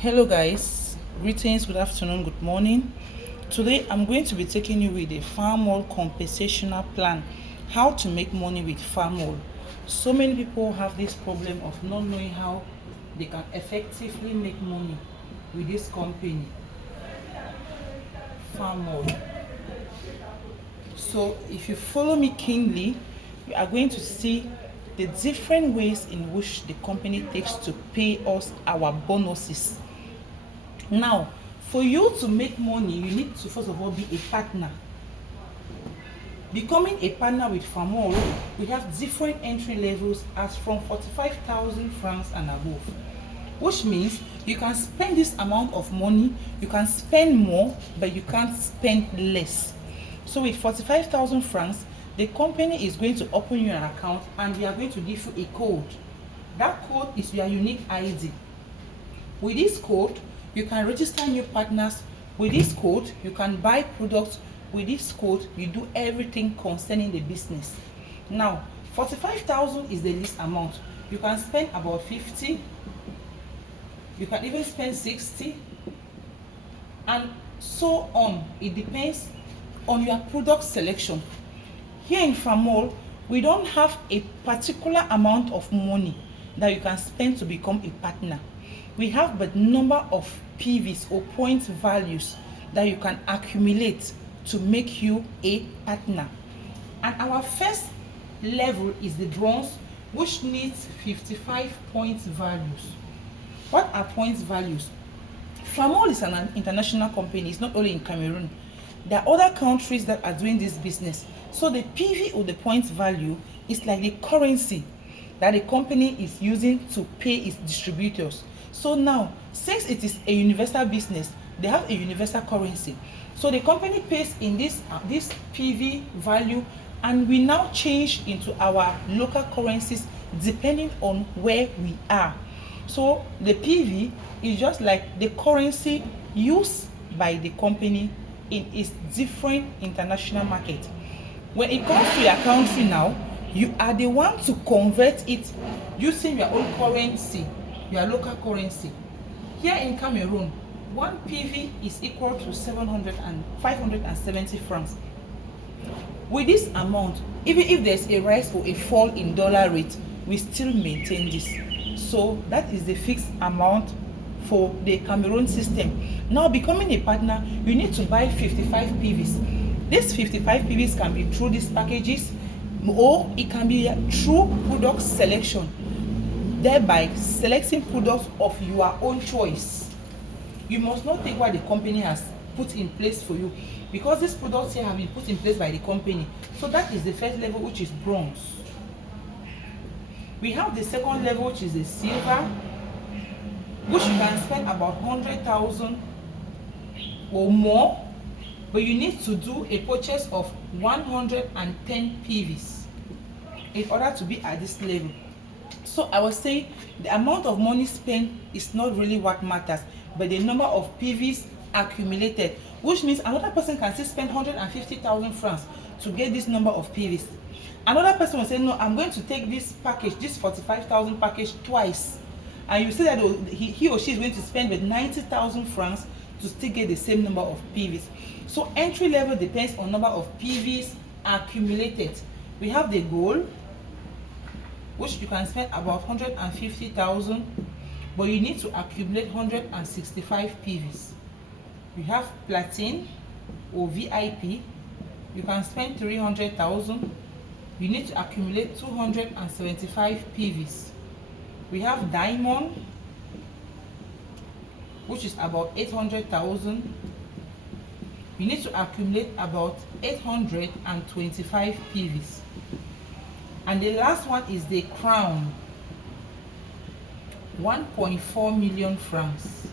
Hello guys, greetings, good afternoon, good morning. Today I'm going to be taking you with a famall compensational plan, how to make money with famall. So many people have this problem of not knowing how they can effectively make money with this company, famall. So if you follow me keenly, you are going to see the different ways in which the company takes to pay us our bonuses. Now, for you to make money, you need to first of all be a partner. Becoming a partner with famall, we have different entry levels as from 45,000 francs and above, which means you can spend this amount of money, you can spend more, but you can't spend less. So with 45,000 francs, the company is going to open you an account and we are going to give you a code. That code is your unique ID. With this code, you can register new partners. With this code, you can buy products. With this code, you do everything concerning the business. Now, 45,000 is the least amount. You can spend about 50. You can even spend 60. And so on. It depends on your product selection. Here in famall, we don't have a particular amount of money that you can spend to become a partner. We have but number of PVs or point values that you can accumulate to make you a partner. And our first level is the bronze, which needs 55 points values. What are points values? Famall is an international company. It's not only in Cameroon. There are other countries that are doing this business. So the PV or the points value is like the currency that the company is using to pay its distributors. So now, since it is a universal business, they have a universal currency. So the company pays in this PV value, and we now change into our local currencies depending on where we are. So the PV is just like the currency used by the company in its different international market. When it comes to your country now, you are the one to convert it using your own currency, your local currency. Here in Cameroon, one PV is equal to 570 francs. With this amount, even if there's a rise or a fall in dollar rate, we still maintain this. So that is the fixed amount for the Cameroon system. Now, becoming a partner, you need to buy 55 PVs. These 55 PVs can be through these packages, or it can be through product selection, thereby selecting products of your own choice. You must not take what the company has put in place for you, because these products here have been put in place by the company. So that is the first level, which is bronze. We have the second level, which is the silver, which you can spend about 100,000 or more, but you need to do a purchase of 110 PVs in order to be at this level. So I was saying the amount of money spent is not really what matters, but the number of PVs accumulated, which means another person can still spend 150,000 francs to get this number of PVs. Another person will say, no, I'm going to take this package, this 45,000 package twice. And you see that he or she is going to spend with 90,000 francs to still get the same number of PVs. So entry level depends on number of PVs accumulated. We have the gold, which you can spend about 150,000, but you need to accumulate 165 PVs. We have platinum or VIP. You can spend 300,000. You need to accumulate 275 PVs. We have diamond, which is about 800,000. You need to accumulate about 825 PVs. And the last one is the crown, 1.4 million francs.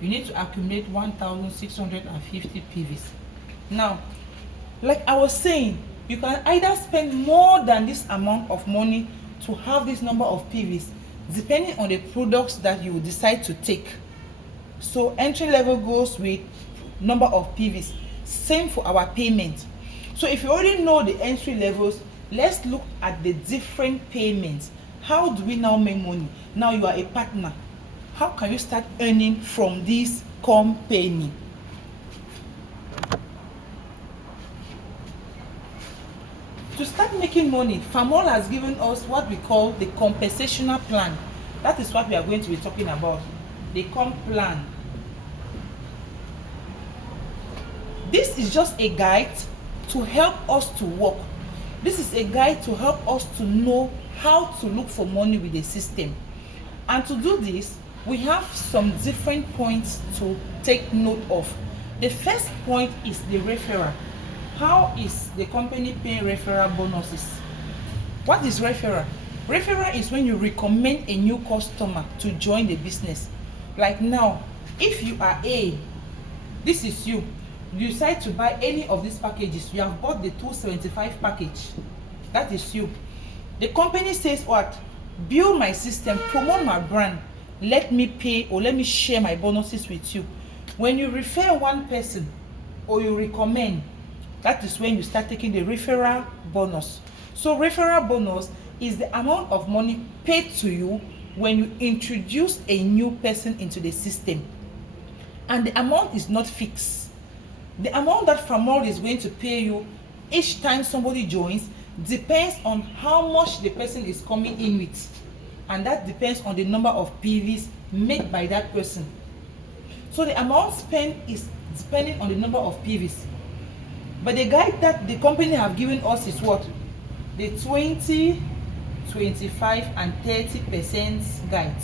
You need to accumulate 1,650 PVs. Now, like I was saying, you can either spend more than this amount of money to have this number of PVs, depending on the products that you decide to take. So entry level goes with number of PVs. Same for our payment. So if you already know the entry levels, let's look at the different payments. How do we now make money? Now you are a partner. how can you start earning from this company? To start making money, famall has given us what we call the compensational plan. That is what we are going to be talking about, the comp plan. This is just a guide to help us to work. This is a guide to help us to know how to look for money with the system. And to do this, we have some different points to take note of. The first point is the referral. How is the company paying referral bonuses? What is referral? Referral is when you recommend a new customer to join the business. Like now, if you are this is you decide to buy any of these packages, you have bought the 275 package, that is you. The company says what? Build my system, promote my brand, let me pay or let me share my bonuses with you. When you refer one person or you recommend, that is when you start taking the referral bonus. So referral bonus is the amount of money paid to you when you introduce a new person into the system. And the amount is not fixed. The amount that famall is going to pay you each time somebody joins depends on how much the person is coming in with. And that depends on the number of PVs made by that person. So the amount spent is depending on the number of PVs. But the guide that the company have given us is what? The 20, 25 and 30% guide.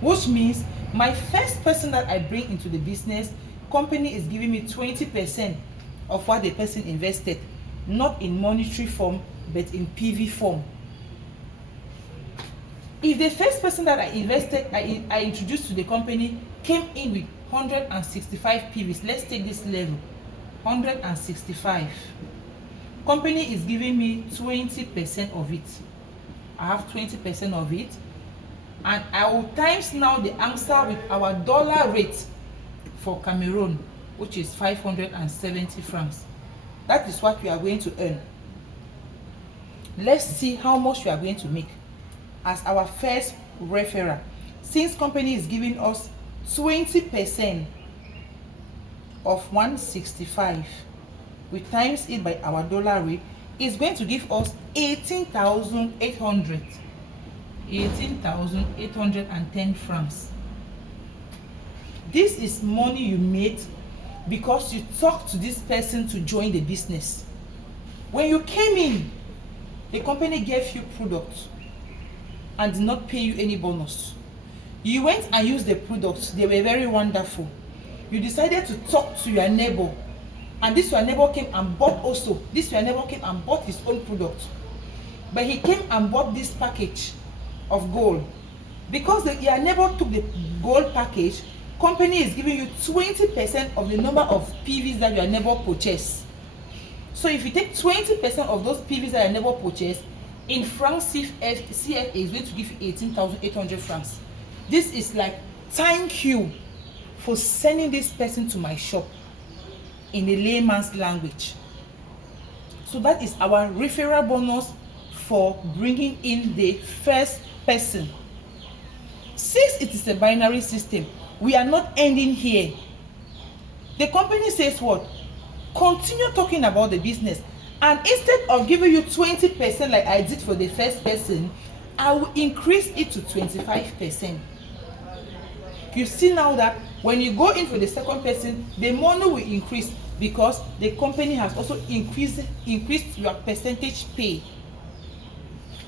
Which means my first person that I bring into the business, company is giving me 20% of what the person invested, not in monetary form, but in PV form. If the first person that I introduced to the company came in with 165 PVs, let's take this level, 165. Company is giving me 20% of it. I have 20% of it, and I will times now the answer with our dollar rate for Cameroon, which is 570 francs. That is what we are going to earn. Let's see how much we are going to make as our first referral. Since company is giving us 20% of 165, we times it by our dollar rate, is going to give us 18,800. 18,810 francs. This is money you made because you talked to this person to join the business. When you came in, the company gave you products and did not pay you any bonus. You went and used the products, they were very wonderful. You decided to talk to your neighbor, and this your neighbor came and bought also. This your neighbor came and bought his own product. But he came and bought this package of gold. Because your neighbor took the gold package, company is giving you 20% of the number of PVs that your neighbor purchased. So if you take 20% of those PVs that your neighbor purchased, in francs CFA is going to give you 18,800 francs. This is like thank you for sending this person to my shop in a layman's language. So that is our referral bonus for bringing in the first person. Since it is a binary system, we are not ending here. The company says what? Continue talking about the business, and instead of giving you 20% like I did for the first person, I will increase it to 25%. You see now that when you go in for the second person, the money will increase because the company has also increased your percentage pay.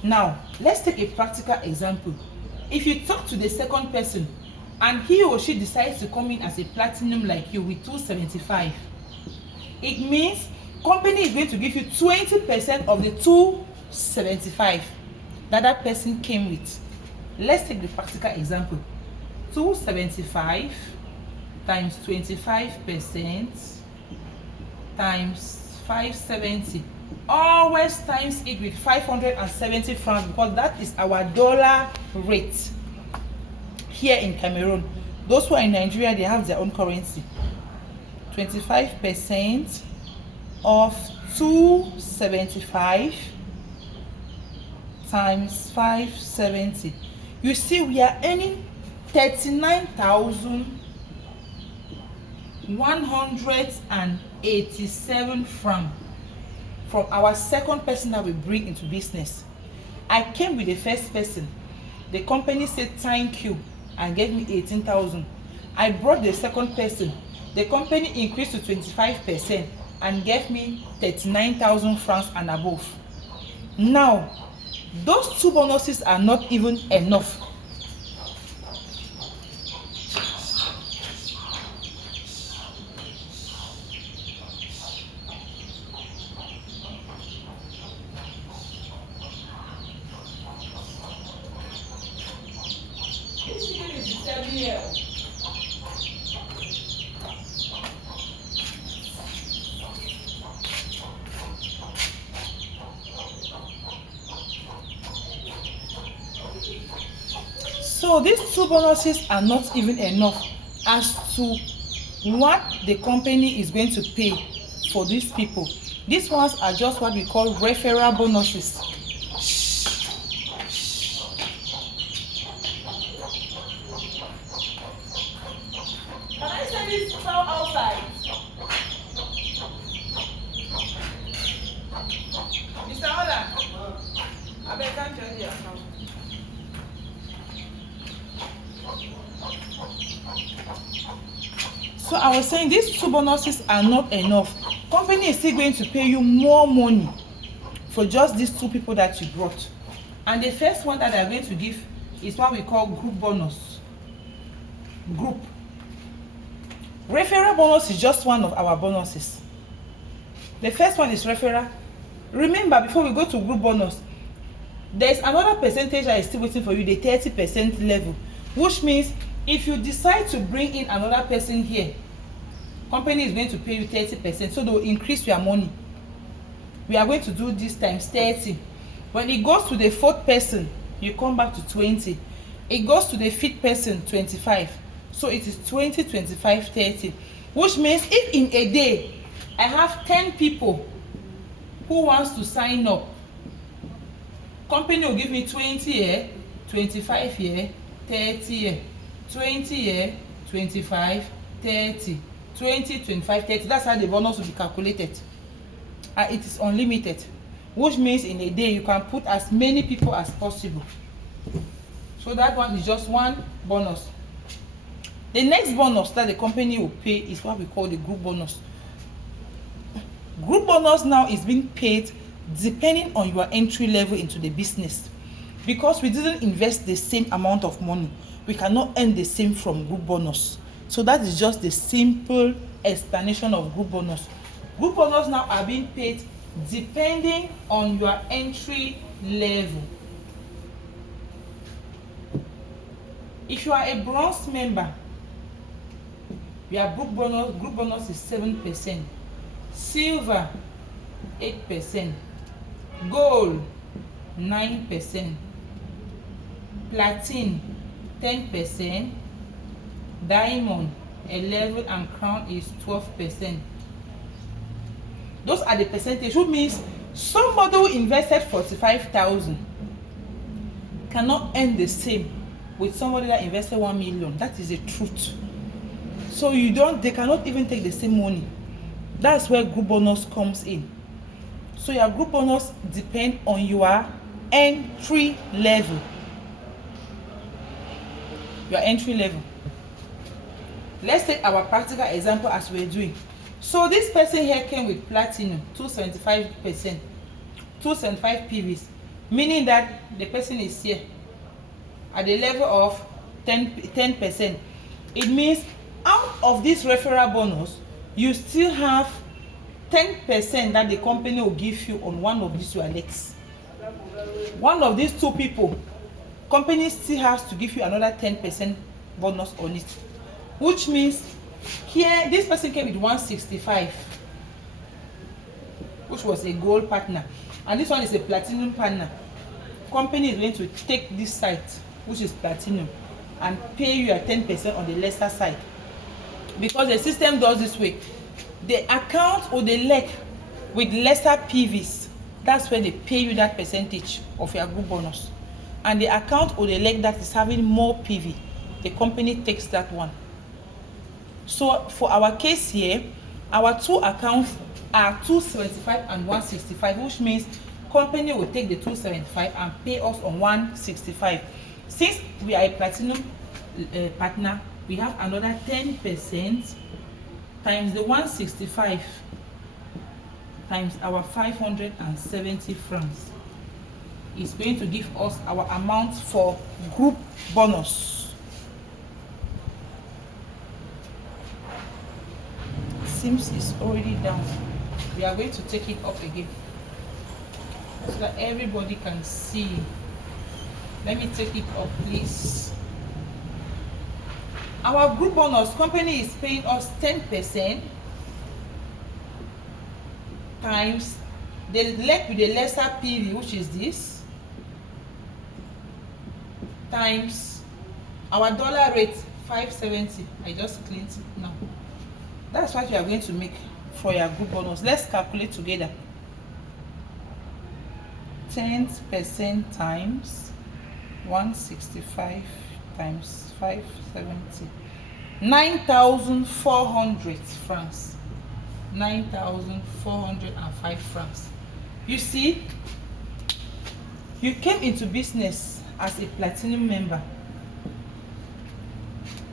Now, let's take a practical example. If you talk to the second person and he or she decides to come in as a platinum like you with 275, it means company is going to give you 20% of the 275 that that person came with. Let's take the practical example. 275 times 25% times 570. Always times it with 570 francs because that is our dollar rate here in Cameroon. Those who are in Nigeria, they have their own currency. 25% of 275 times 570. You see, we are earning 39,187 francs from our second person that we bring into business. I came with the first person. The company said thank you and gave me 18,000. I brought the second person. The company increased to 25% and gave me 39,000 francs and above. Now, those two bonuses are not even enough. So these two bonuses are not even enough as to what the company is going to pay for these people. These ones are just what we call referral bonuses. Can I send this file outside? Mr. Ola, I beg can't join the account. So I was saying these two bonuses are not enough. Company is still going to pay you more money for just these two people that you brought. And the first one that they are going to give is what we call group bonus. Group. Referral bonus is just one of our bonuses. The first one is referral. Remember, before we go to group bonus, there is another percentage that is still waiting for you, the 30% level, which means if you decide to bring in another person here, company is going to pay you 30%, so they will increase your money. We are going to do this times 30. When it goes to the fourth person, you come back to 20. It goes to the fifth person, 25. So it is 20, 25, 30. Which means if in a day I have 10 people who wants to sign up, company will give me 20 here, 25 here, 30 here, 20 here, 25, 30, 20, 25, 30. That's how the bonus will be calculated. And it is unlimited, which means in a day you can put as many people as possible. So that one is just one bonus. The next bonus that the company will pay is what we call the group bonus. Group bonus now is being paid depending on your entry level into the business. Because we didn't invest the same amount of money, we cannot earn the same from group bonus. So that is just the simple explanation of group bonus. Group bonus now are being paid depending on your entry level. If you are a bronze member, your group bonus is 7%, silver 8%, gold 9%, platinum 10%, diamond 11%, and crown is 12%. Those are the percentage, which means somebody who invested 45,000 cannot earn the same with somebody that invested 1 million. That is the truth. So they cannot even take the same money. That's where group bonus comes in. So your group bonus depends on your entry level. Your entry level. Let's take our practical example as we're doing. So this person here came with platinum, 275%, 275 PVs, meaning that the person is here at the level of 10%. It means out of this referral bonus, you still have 10% that the company will give you on one of these your legs. One of these two people, company still has to give you another 10% bonus on it. Which means here, this person came with 165, which was a gold partner. And this one is a platinum partner. Company is going to take this site, which is platinum, and pay you at 10% on the lesser side. Because the system does this way. The account or the leg with lesser PVs, that's where they pay you that percentage of your group bonus. And the account or the leg that is having more PV, the company takes that one. So for our case here, our two accounts are 275 and 165, which means company will take the 275 and pay us on 165. Since we are a platinum partner, we have another 10% times the 165 times our 570 francs is going to give us our amount for group bonus. Seems it's already down. We are going to take it up again so that everybody can see. Let me take it up, please. Our group bonus, company is paying us 10% times the leg with the lesser PV, which is this, times our dollar rate 570. I just cleaned it now. That's what you are going to make for your group bonus. Let's calculate together. 10% times 165 times 570. 9,400 francs. 9,405 francs. You see, you came into business as a platinum member.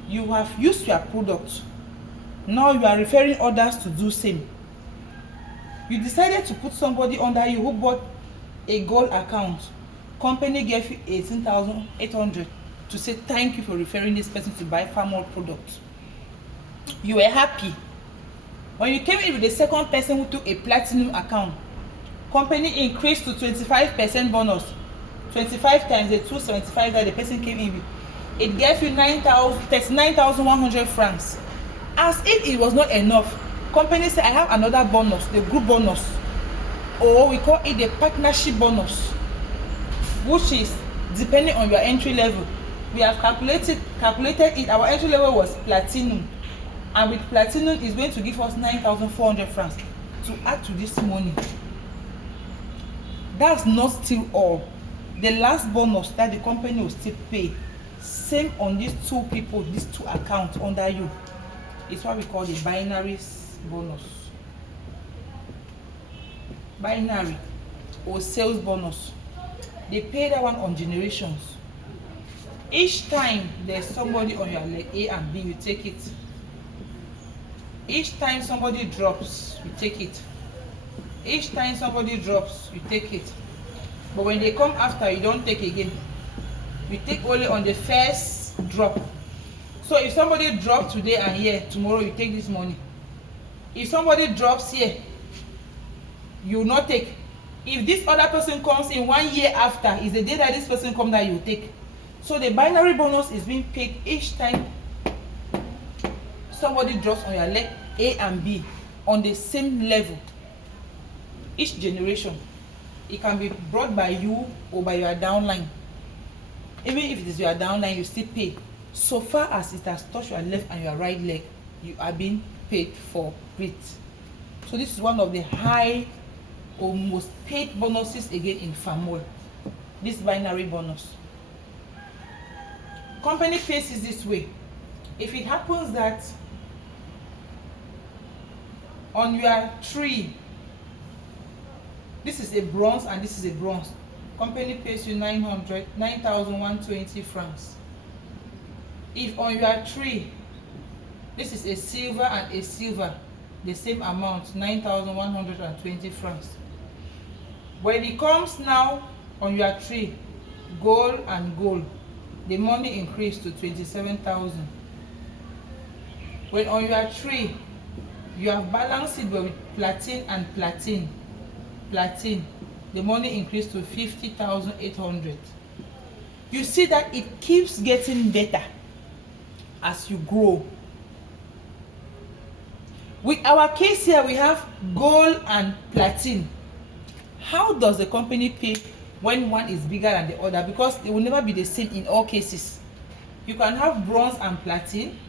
You have used your product. Now you are referring others to do same. You decided to put somebody under you who bought a gold account. Company gave you 18,800 to say thank you for referring this person to buy famall product. You were happy. When you came in with the second person who took a platinum account, company increased to 25% bonus. 25 times the 275 that the person came in with. It gave you 39,100 francs. As if it was not enough, company said, I have another bonus, the group bonus, or we call it the partnership bonus, which is depending on your entry level. We have calculated it. Our entry level was platinum, and with platinum is going to give us 9,400 francs to add to this money. That's not still all. The last bonus that the company will still pay, same on these two people, these two accounts under you, is what we call the binary bonus. Binary or sales bonus. They pay that one on generations. Each time there's somebody on your leg A and B, you take it. Each time somebody drops, you take it. Each time somebody drops, you take it. But when they come after, you don't take again. You take only on the first drop. So if somebody drops today and here, tomorrow you take this money. If somebody drops here, you will not take. If this other person comes in 1 year after, is the day that this person comes that you will take. So the binary bonus is being paid each time somebody drops on your leg A and B on the same level. Each generation, it can be brought by you or by your downline. Even if it is your downline, you still pay. So far as it has touched your left and your right leg, you are being paid for it. So this is one of the high or most paid bonuses again in famall. This binary bonus. Company pays it this way. If it happens that on your tree, this is a bronze and this is a bronze, company pays you 9,120 francs. If on your tree, this is a silver and a silver, the same amount, 9,120 francs. When it comes now on your tree, gold and gold, the money increased to 27,000. When on your tree, you have balanced it with platin and platin, the money increased to 50,800. You see that it keeps getting better as you grow. With our case here, we have gold and platin. How does the company pay when one is bigger than the other? Because it will never be the same in all cases. You can have bronze and platin.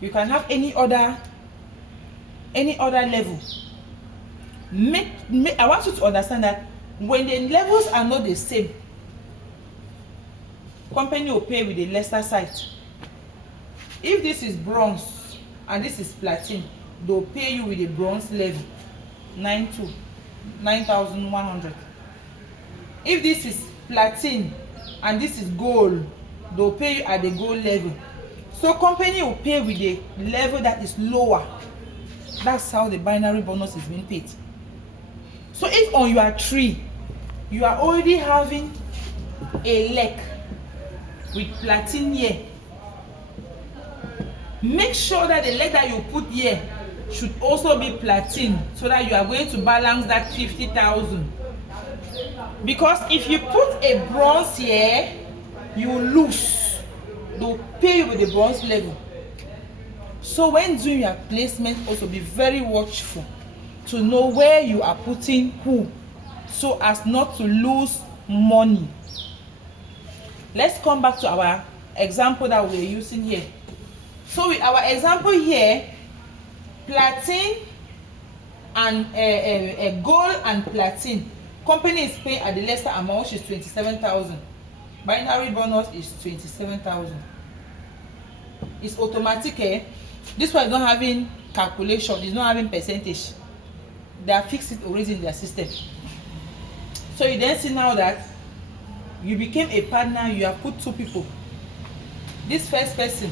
You can have any other level. I want you to understand that when the levels are not the same, company will pay with the lesser side. If this is bronze and this is platinum, they'll pay you with the bronze level, 9,100. If this is platinum and this is gold, they'll pay you at the gold level. So company will pay with the level that is lower. That's how the binary bonus is being paid. So if on your tree you are already having a leg with platinum here, make sure that the leg that you put here should also be platinum, so that you are going to balance that 50,000. Because if you put a bronze here, you will lose. They'll pay you with the bronze level. So when doing your placement, also be very watchful to know where you are putting who, so as not to lose money. Let's come back to our example that we're using here. So with our example here, platinum and gold and platinum, company is paying at the lesser amount, which is 27,000. Binary bonus is 27,000. It's automatic. This one is not having calculation, it's not having percentage. They are fixed it already in their system. So you then see now that you became a partner, you have put 2 people. This first person,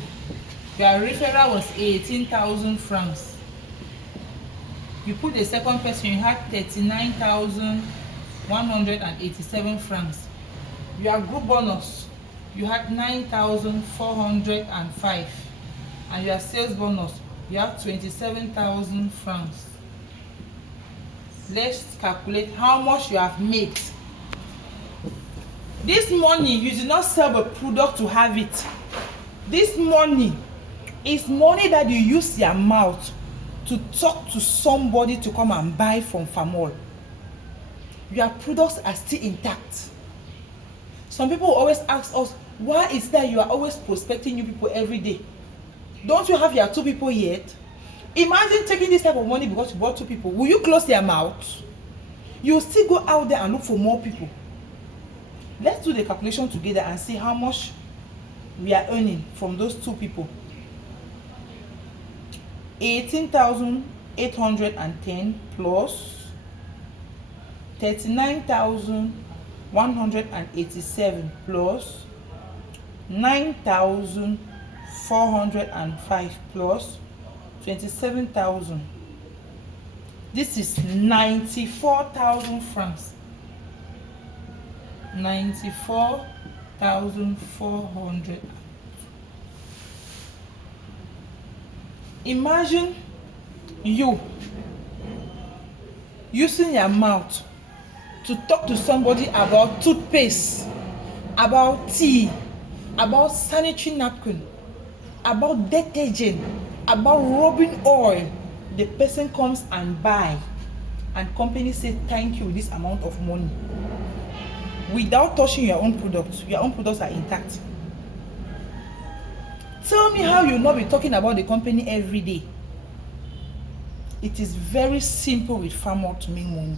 your referral was 18,000 francs. You put the second person, you had 39,187 francs. Your group bonus, you had 9,405. And your sales bonus, you have 27,000 francs. Let's calculate how much you have made. This money, you do not sell a product to have it. This money is money that you use your mouth to talk to somebody to come and buy from famall. Your products are still intact. Some people always ask us, why is that you are always prospecting new people every day? Don't you have your 2 people yet? Imagine taking this type of money because you bought 2 people. Will you close your mouth? You will still go out there and look for more people. Let's do the calculation together and see how much we are earning from those 2 people. 18,810 plus 39,187 plus 9,405 plus 27,000. This is 94,000 francs. 94,400. Imagine you using your mouth to talk to somebody about toothpaste, about tea, about sanitary napkin, about detergent, about rubbing oil. The person comes and buy, and company say thank you with this amount of money without touching your own products. Your own products are intact. Tell me how you will not be talking about the company every day. It is very simple with famall to make money.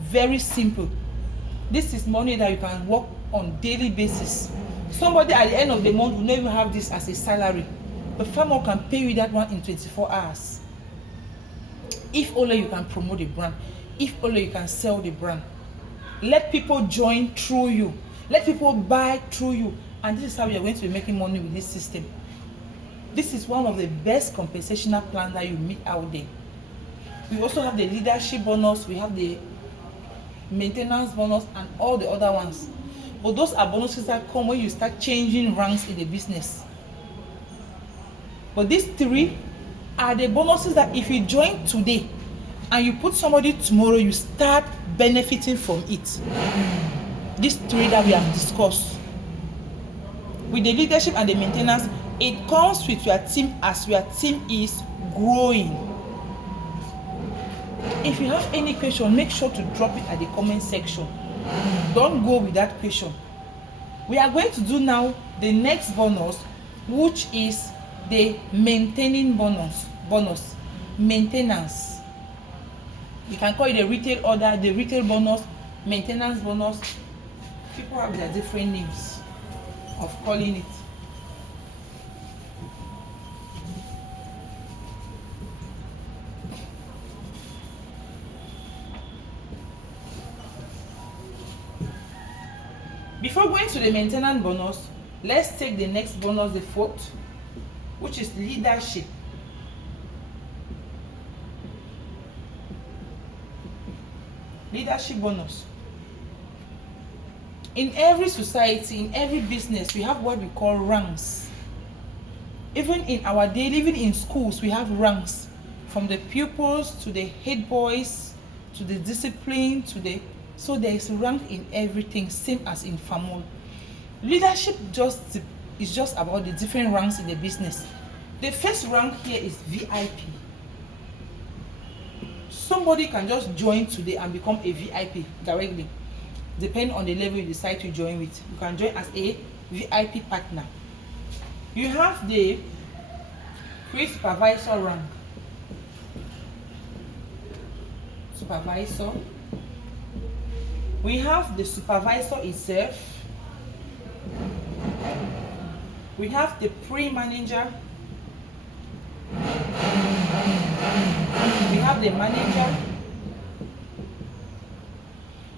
Very simple. This is money that you can work on daily basis. Somebody at the end of the month will never have this as a salary, but famall can pay you that one in 24 hours. If only you can promote the brand, if only you can sell the brand. Let people join through you, let people buy through you, and this is how you are going to be making money with this system. This is one of the best compensational plans that you meet out there. We also have the leadership bonus, we have the maintenance bonus, and all the other ones. But those are bonuses that come when you start changing ranks in the business. But these 3 are the bonuses that if you join today and you put somebody tomorrow, you start benefiting from it. These 3 that we have discussed. With the leadership and the maintenance, it comes with your team as your team is growing. If you have any question, make sure to drop it at the comment section. Don't go with that question. We are going to do now the next bonus, which is the maintaining bonus. Maintenance. You can call it the retail order, the retail bonus, maintenance bonus. People have their different names. of calling it. Before going to the maintenance bonus, let's take the next bonus, the fourth, which is leadership. Leadership bonus. In every society, in every business, we have what we call ranks. Even in our daily, even in schools, we have ranks, from the pupils to the head boys to the discipline to the, so there is rank in everything, same as in famall. Leadership is just about the different ranks in the business. The first rank here is VIP. Somebody can just join today and become a VIP directly, depending on the level you decide to join with. You can join as a VIP partner. You have the pre-supervisor rank. Supervisor. We have the supervisor itself. We have the pre-manager. We have the manager.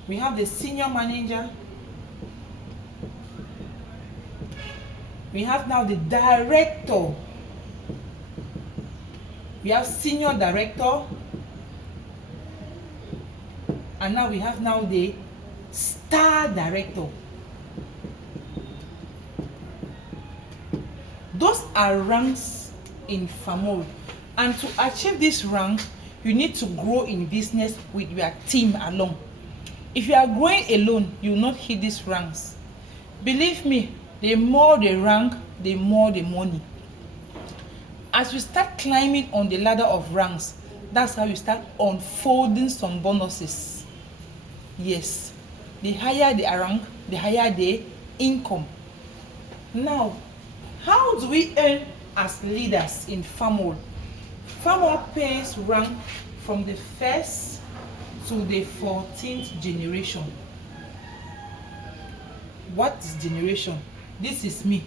We have the senior manager. We have now the director. We have senior director. And now we have now the star director. Those are ranks in famall. And to achieve this rank, you need to grow in business with your team alone. If you are growing alone, you will not hit these ranks. Believe me, the more the rank, the more the money. As you start climbing on the ladder of ranks, that's how you start unfolding some bonuses. Yes, the higher the rank, the higher the income. Now, how do we earn as leaders in famall? Famall pays rank from the first to the 14th generation. What is generation? This is me.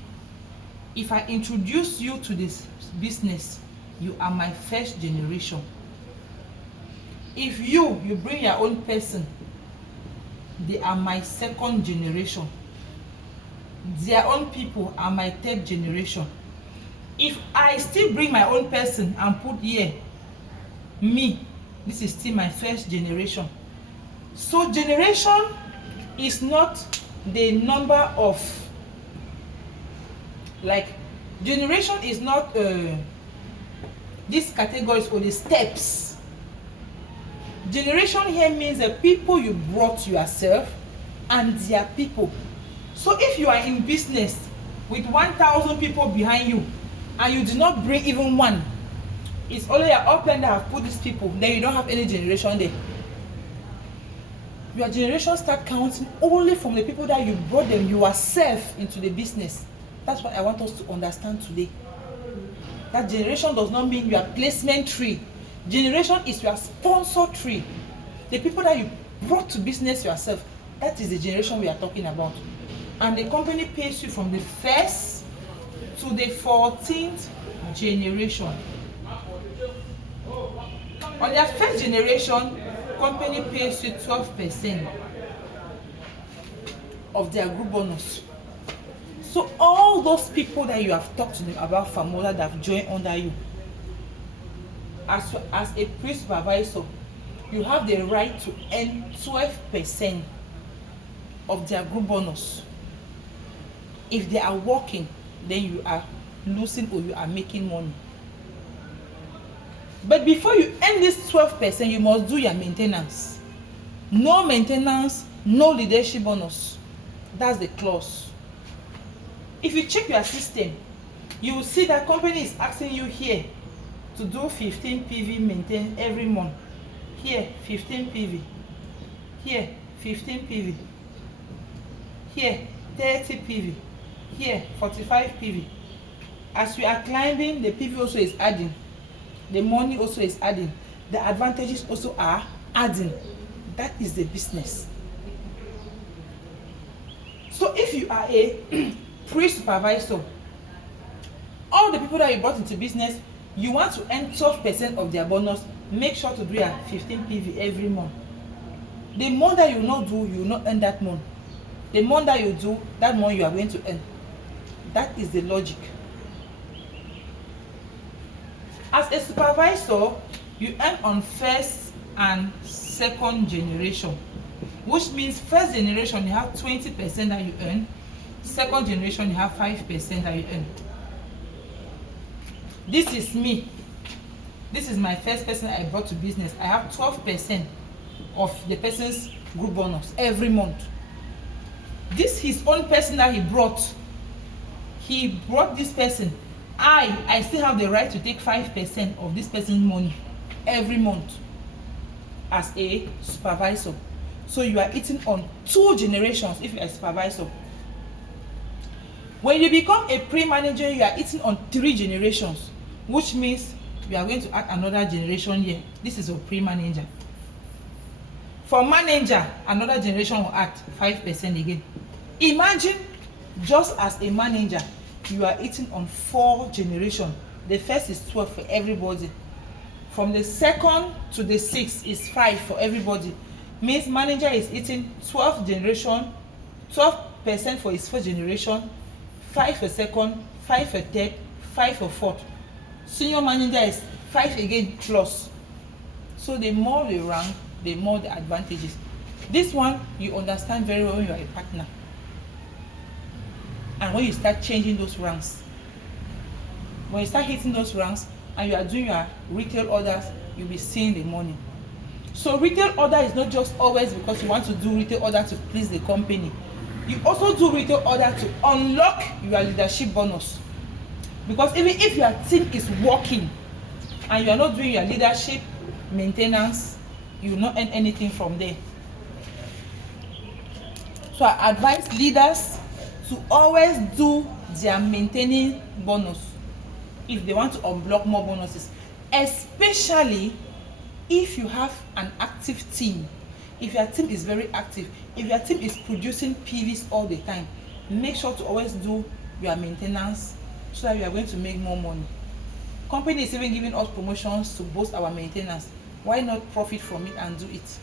If I introduce you to this business, you are my first generation. If you bring your own person, they are my second generation. Their own people are my third generation. If I still bring my own person and put here, me, this is still my first generation. So generation is not the number of, like, generation is not these categories or the steps. Generation here means the people you brought yourself and their people. So if you are in business with 1,000 people behind you and you do not bring even one, it's only your upline that have put these people, then you don't have any generation there. Your generation start counting only from the people that you brought them yourself into the business. That's what I want us to understand today. That generation does not mean your placement tree. Generation is your sponsor tree. The people that you brought to business yourself, that is the generation we are talking about. And the company pays you from the first to the 14th generation. On your first generation, company pays you 12% of their group bonus. So all those people that you have talked to them about famall that have joined under you, as a pre-supervisor, you have the right to earn 12% of their group bonus. If they are working, then you are losing or you are making money. But before you earn this 12%, you must do your maintenance. No maintenance, no leadership bonus. That's the clause. If you check your system, you will see that company is asking you here to do 15 PV maintain every month. Here, 15 PV. Here, 15 PV. Here, 30 PV. Here, 45 PV. As we are climbing, the PV also is adding. The money also is adding. The advantages also are adding. That is the business. So if you are a Pre-supervisor, all the people that you brought into business, you want to earn 12% of their bonus. Make sure to do your 15 PV every month. The month that you not do, you will not earn that month. The month that you do, that month you are going to earn. That is the logic. As a supervisor, you earn on first and second generation, which means first generation you have 20% that you earn, second generation you have 5% that you earn. This is me. This is my first person I brought to business. I have 12% of the person's group bonus every month. This his own person that he brought. He brought this person. I still have the right to take 5% of this person's money every month as a supervisor. So you are eating on 2 generations if you are a supervisor. When you become a pre-manager, you are eating on 3 generations, which means you are going to add another generation here. This is a pre-manager. For manager, another generation will add 5% again. Imagine, just as a manager, you are eating on 4 generations. The first is 12 for everybody. From the second to the 6th is 5 for everybody. Means manager is eating 12 generation, 12% for his first generation, 5 for second, 5 for third, 5 for fourth. Senior manager is 5 again plus. So the more the rank, the more the advantages. This one you understand very well when you are a partner. And when you start changing those ranks, when you start hitting those ranks and you are doing your retail orders, you'll be seeing the money. So retail order is not just always because you want to do retail order to please the company. You also do retail order to unlock your leadership bonus. Because even if your team is working and you are not doing your leadership maintenance, you will not earn anything from there. So I advise leaders to always do their maintaining bonus if they want to unblock more bonuses, especially if you have an active team. If your team is very active, if your team is producing PVs all the time, make sure to always do your maintenance so that you are going to make more money. Company is even giving us promotions to boost our maintenance. Why not profit from it and do it?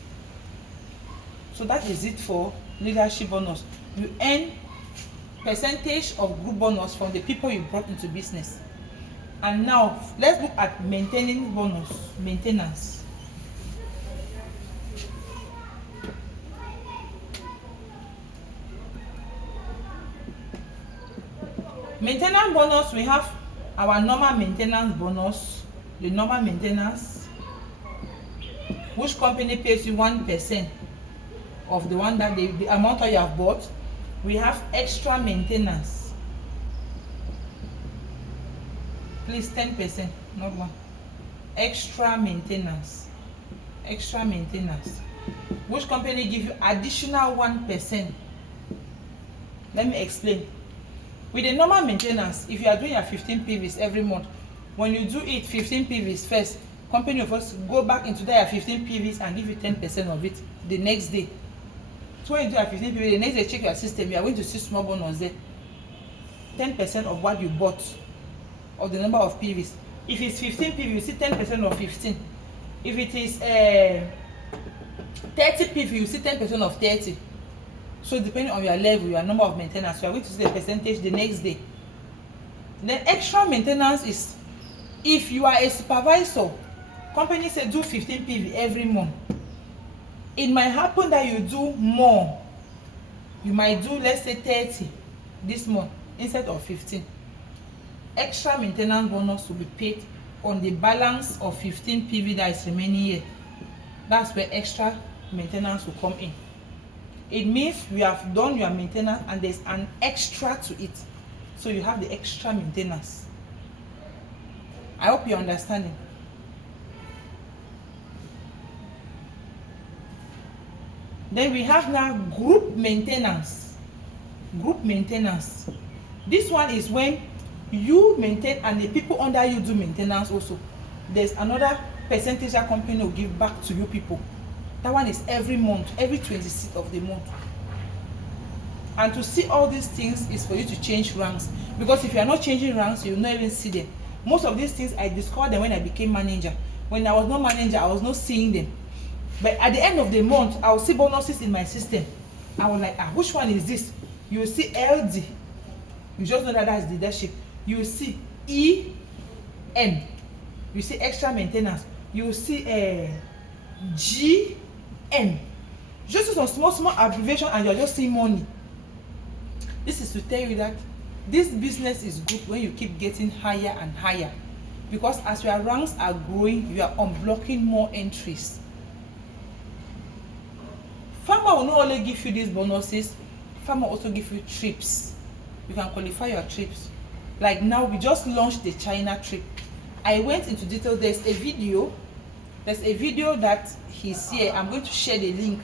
So that is it for leadership bonus. You earn percentage of group bonus from the people you brought into business. And now let's look at maintaining bonus, maintenance. Maintenance bonus, we have our normal maintenance bonus, the normal maintenance, which company pays you 1% of the one that the amount that you have bought. We have extra maintenance. Please 10%, not 1. Extra maintenance. Extra maintenance. Which company give you additional 1%? Let me explain. With the normal maintenance, if you are doing your 15 PVs every month, when you do it 15 PVs first, company will first go back into that 15 PVs and give you 10% of it the next day. So when you do your 15 PVs, the next day check your system, you are going to see small bonus there. 10% of what you bought, of the number of PVs. If it's 15 PV, you see 10% of 15. If it is 30 PV, you see 10% of 30. So depending on your level, your number of maintenance, you are going to see the percentage the next day. Then extra maintenance is if you are a supervisor, company say do 15 PV every month. It might happen that you do more. You might do, let's say, 30 this month instead of 15. Extra maintenance bonus will be paid on the balance of 15 PV that is remaining here. That's where extra maintenance will come in. It means you have done your maintenance and there's an extra to it. So you have the extra maintenance. I hope you're understanding. Then we have now group maintenance. Group maintenance. This one is when you maintain and the people under you do maintenance also. There's another percentage that company will give back to you people. That one is every month, every 26th of the month. And to see all these things is for you to change ranks, because if you are not changing ranks, you will not even see them. Most of these things I discovered them when I became manager. When I was not manager, I was not seeing them. But at the end of the month, I will see bonuses in my system. I was like, which one is this? You will see LD. You just know that that's leadership. You will see EN. You see extra maintenance. You will see GN. Just some small abbreviation, and you're just seeing money. This is to tell you that this business is good when you keep getting higher and higher, because as your ranks are growing, you are unblocking more entries. Famall will not only give you these bonuses, Famall also give you trips. You can qualify your trips. Like now, we just launched the China trip. I went into detail. There's a video that he's here. I'm going to share the link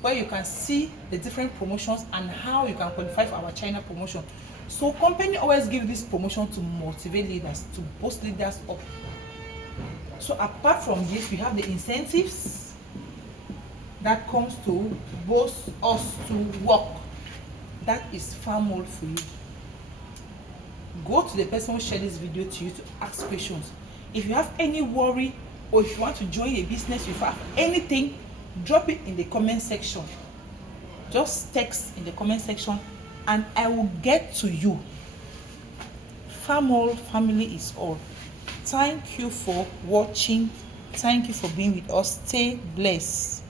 where you can see the different promotions and how you can qualify for our China promotion. So company always give this promotion to motivate leaders, to boost leaders up. So apart from this, we have the incentives that comes to boost us to work. That is famall for you. Go to the person who shared this video to you to ask questions. If you have any worry, or if you want to join a business, if you have anything, drop it in the comment section. Just text in the comment section and I will get to you. Famall family is all. Thank you for watching. Thank you for being with us. Stay blessed.